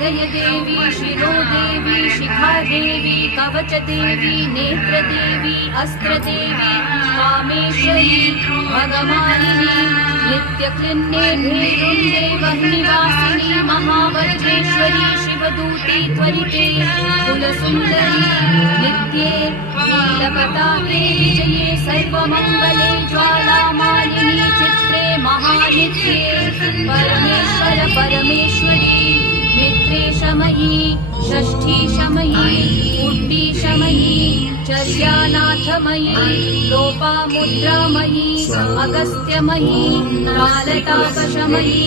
हृदयदेवी शिरोदेवी शिखादेवी कवचदेवी नेत्रदेवी अस्त्रदेवी कामेश्वरी भगमालिनी नित्यक्लिन्ने भेदुन्दे वह्निवासिनी महावज्रेश्वरी शिवदूते त्वरिते कुलसुन्दरी नित्ये नीलपताके विजये सर्वमङ्गले ज्वालामालिनी चित्रे महानित्ये परमेश्वर परमेश्वरी मित्रेशमयी षष्ठीशमयी उड्डीशमयी चर्यानाथमयी लोपामुद्रामयी अगस्त्यमयी कालतापशमयी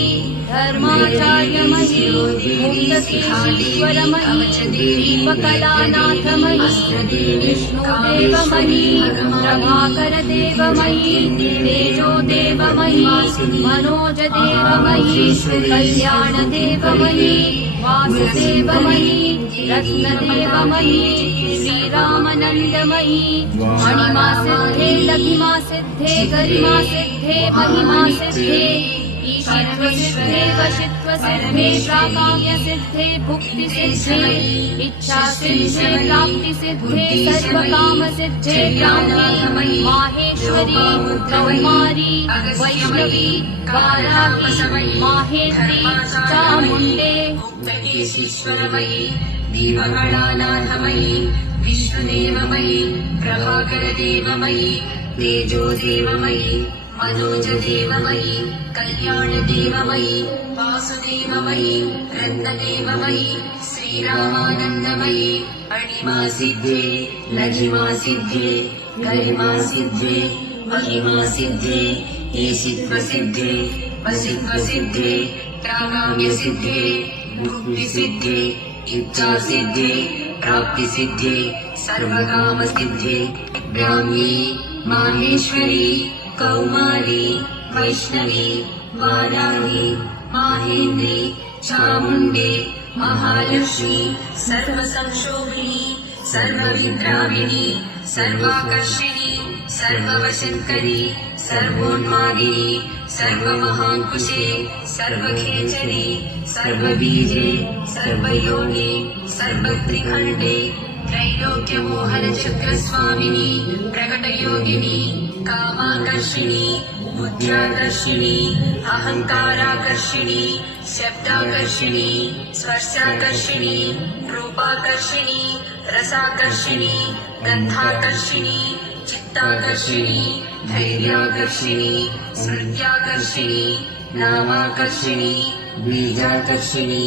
धर्माचार्यमयी मुक्तकेशीश्वरमयी दीपकलानाथमयी विष्णुदेवमयी प्रभाकरदेवमयी तेजोदेवमयी मनोजदेवमयी कल्याणदेवमयी वासुदेवमयी रत्नदेवमयी श्रीरामनन्दमयी मणिमासिद्धे लघिमासिद्धे गरिमासिद्धे महिमासिद्धे ईशित्वसिद्धे वशित्वसिद्धे प्राकाम्यसिद्धे भुक्तिसिद्धे इच्छासिद्धे प्राप्तिसिद्धे सर्वकामसिद्धे क्रान्ति माहेश्वरी कौमारी वैष्णवी वाराही माहेत्री चामुण्डे मुक्तकेशीश्वरमयी दीपकलानाथमयी विष्णुदेवमयी प्रभाकरदेवमयी तेजोदेवमयी मनोजदेवमयी कल्याणदेवमयी वासुदेवमयी रत्नदेवमयी श्रीरामानन्दमयी अणिमासिद्धे लघिमासिद्धे गरिमासिद्धे महिमासिद्धे ईशित्वसिद्धे वसित्वसिद्धे प्राकाम्यसिद्धे मुक्तिसिद्धे इच्छासिद्धे प्राप्तिसिद्धे सर्वकामसिद्धे ब्राह्मी माहेश्वरी कौमारी वैष्णवी वाराही माहेन्द्री चामुण्डे महालक्ष्मी सर्वसंशोभिनी सर्वविद्राविणी सर्वाकर्षिणी सर्ववशङ्करी सर्वोन्मादिनी सर्वमहाङ्कुशे सर्वखेचरी सर्वबीजे सर्वयोगे सर्वत्रिखण्डे त्रैलोक्यमोहनचक्रस्वामिनी प्रकटयोगिनी कामाकर्षिणी बुद्ध्याकर्षिणी अहङ्काराकर्षिणी शब्दाकर्षिणी स्पर्शाकर्षिणी रूपाकर्षिणी रसाकर्षिणी गन्धाकर्षिणी चित्ताकर्षिणी धैर्याकर्षिणी स्मृत्याकर्षिणी नामाकर्षिणी बीजाकर्षिणी